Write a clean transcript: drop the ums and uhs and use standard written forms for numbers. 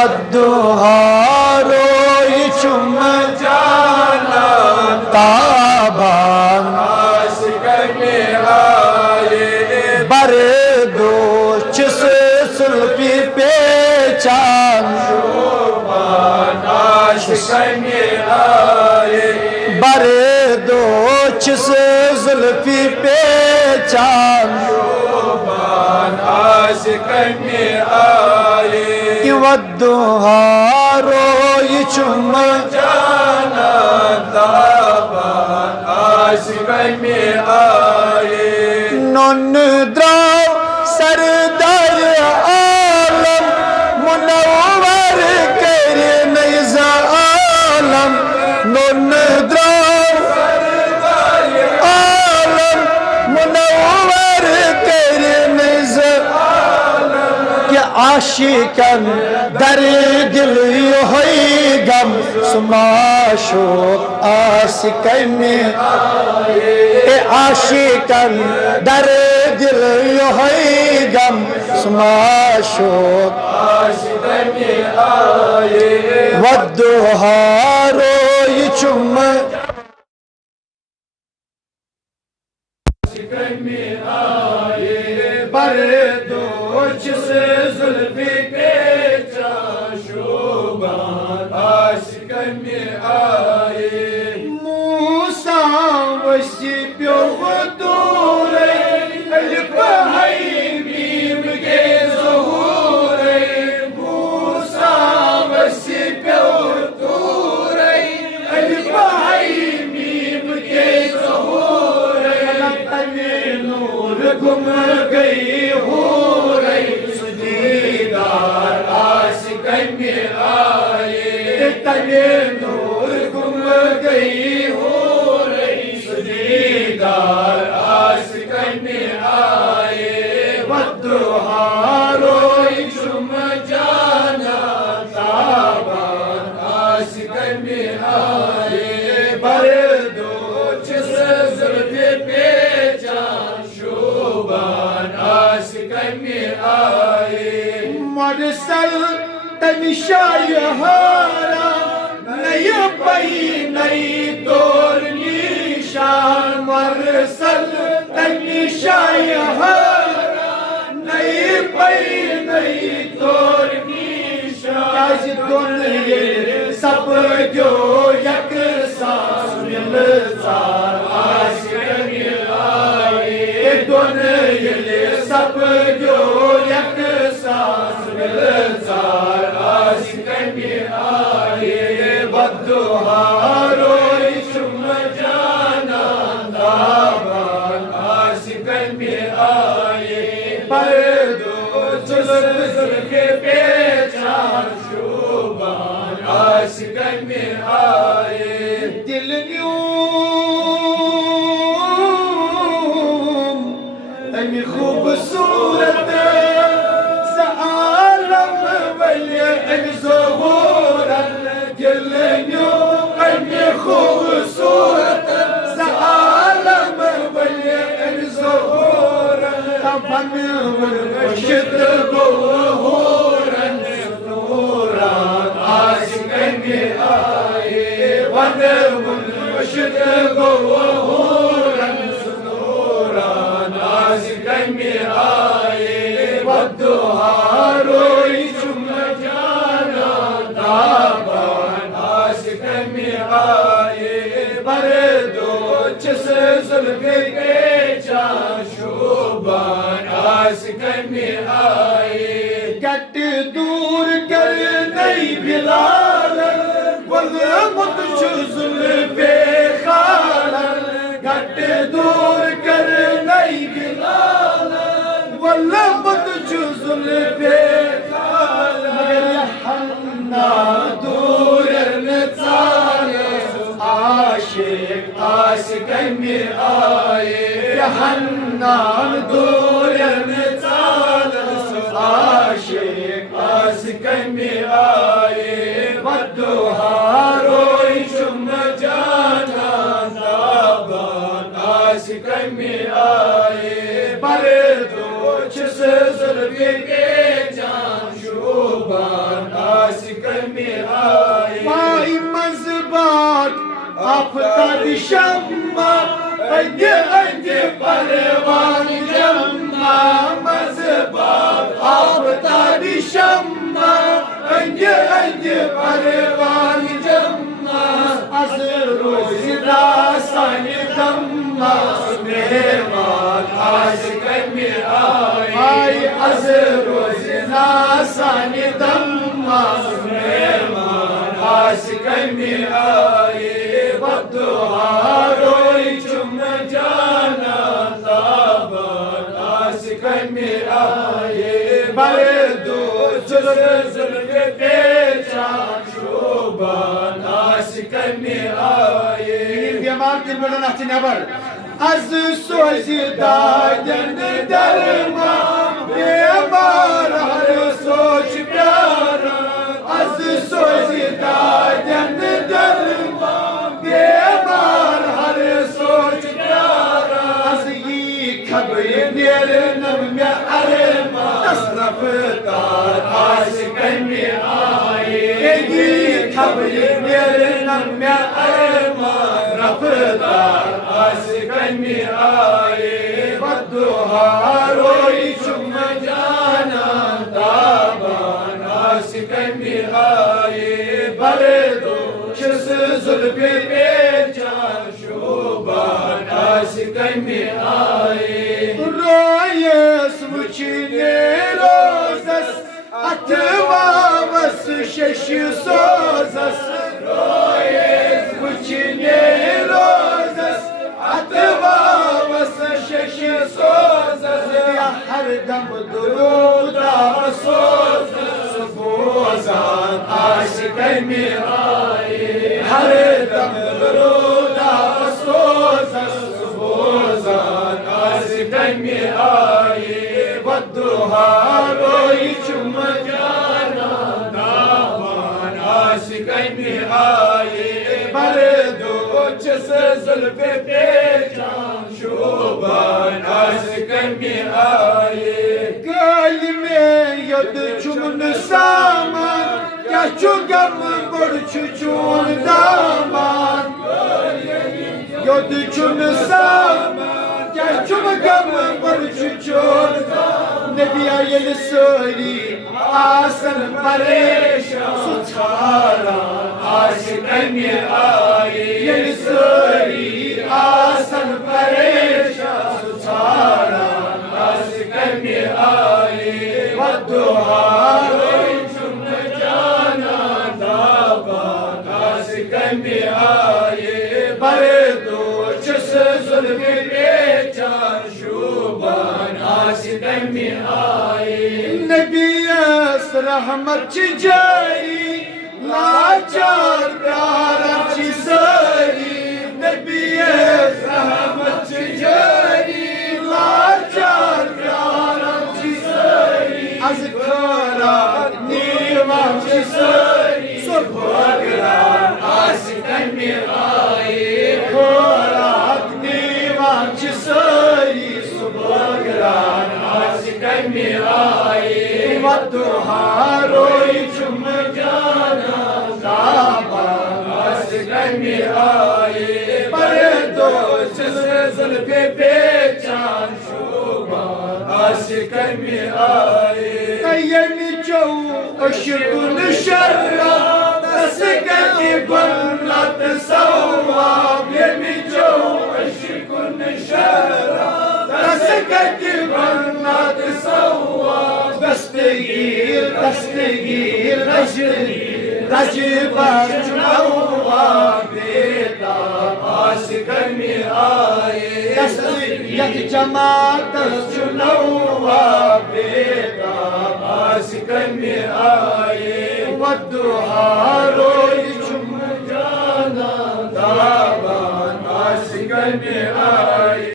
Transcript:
والدها روی چم جانا تابان عاشق میں آئے بر دوچس سلفی پیچان شوبان عاشق میں آئے بر دوچس زلفی پیچان شوبان عاشق میں آئے والدها روی چم جانا تابان عاشق میں آئے نون دراو سردار عالم منور کرنے ز عالم نون دراو سردار عالم منور کرنے ز عاشقاً در دل یہی غم سماشوق عاشق میں آئے عاشقاً در دل یہی غم سماشوق عاشق میں آئے والدها روی چم عاشق میں آئے بر دوچس زلفی پیچان شوبان عاشق میں آئے موسیٰ وسی پیو دورے الف ہے میم کے ظہورے موسیٰ وسی پیو دورے الف ہے میم کے ظہورے تنی نور گم گئی ہو رہی سدیدار عاشق میں آئے تنی نور گم گئی ہو رہی سدیدار عاشق میں آئے والدها روی چم جانا تابان عاشق میں آئے بر دوچس زلفی پیچان شوبان عاشق میں آئے مرسل تمشای ہارا نئی پئی نئی دور نیشان مرسل تمشای ہارا نئی پئی نئی دور نیشان آج دنیا سب جو یک ساس ملزار عاشق میں آئے دنیا سب جو یک ساس ملزار عاشق میں آئے والدها روی چم جانا تابان عاشق میں آئے بر دوچس زلفی پیچان شوبان عاشق میں آئے دل امی خوبصورت سعالم ولی ام ظہورت دل امی خوبصورت سعالم ولی ام ظہورت فن ورشد گوہورن نوران عاشق میں آئے ون ورشد گوہورن نوران عاشق میں آئے والدها روی چم جانا تابان عاشق میں آئے بر دوچس زلفی پیچان شوبان عاشق میں آئے گٹ دور کر نئی بلال والمت زلفی خالن گٹ دور کر نئی بلال والمت زلفی خالن مگر حنا دور نتال عاشق عاشق میں آئے حنان دور نتال عاشق عاشق میں آئے والدها روی چم جانا تابان عاشق میں آئے بر دوچس زلفی پیچان شوبان عاشق آفتاب شمع اندی اندی پروان جمع مذباب آفتاب شمع اندی اندی پروان جمع از روز داستان دمع مهمان عاشق می آئی از روز داستان دمع مهمان عاشق می آئی بدوها روی چم جانا تابان عاشق می آئی بردو چلو زلف پیچان شوبان عاشق می آئی بیمار دل بلن احتی نبر از سوزی دادن درمان بیمار هر سوچ پیارا از سوزی دادن درمان بیمار هر سوچ پیارا از یی کبری نیرنم می ارما تصرف دار عاشق می آئی یی کبری نیرنم می ارما رفتار عاشق می آئی بدوها روی چم جانا تابان عاشق می آئی بردو چس زلف پیچان شوبان عاشق می آئی رویس مچینی روزس اتوامس شش سوزس رویس مچینی روزس اتوامس شش سوزس یا هر دم درودا سوزس بوزان عاشق می آئی هر دم درودا سوزس بوزان عاشق می آئی بدوها روی چم جانا دابان عاشق می آئی بردو چس زلف پیچان شوبان عاشق می آئی گلمی ید چون سامان گچو گم برچو چون دامان ید چون سامان گچو گم برچو چون نبی آیل سوری آسن پریشان ستارا عاشق می آئی یل سوری آسن پریشان ستارا عاشق می آئی بدوها روی چم جانا دابان عاشق می آئی بردو چس زلف پیچان شوبان عاشق می آئی نبی اس رحمت چی جاری لاچار پیارم چی ساری نبی اس رحمت چی جاری لاچار پیارم چی ساری از کارات نیمم چی ساری سبگران عاشق می آئی کارات نیمم چی ساری سبگران عاشق می آئی بدوها روی چم جانا تابان عاشق می آئی بردو چس زلف پیچان شوبان عاشق می آئی یمی جو اشکن شرا دستگی بلند سواب یمی جو اشکن شرا دستگی بلند سواب دستگیر دستگیر رجبر چنواب بیتاب عاشق می آئی دستگیت جماعت چنواب بیتاب عاشق می آئی ودوها روی چم جانا دابان عاشق می آئی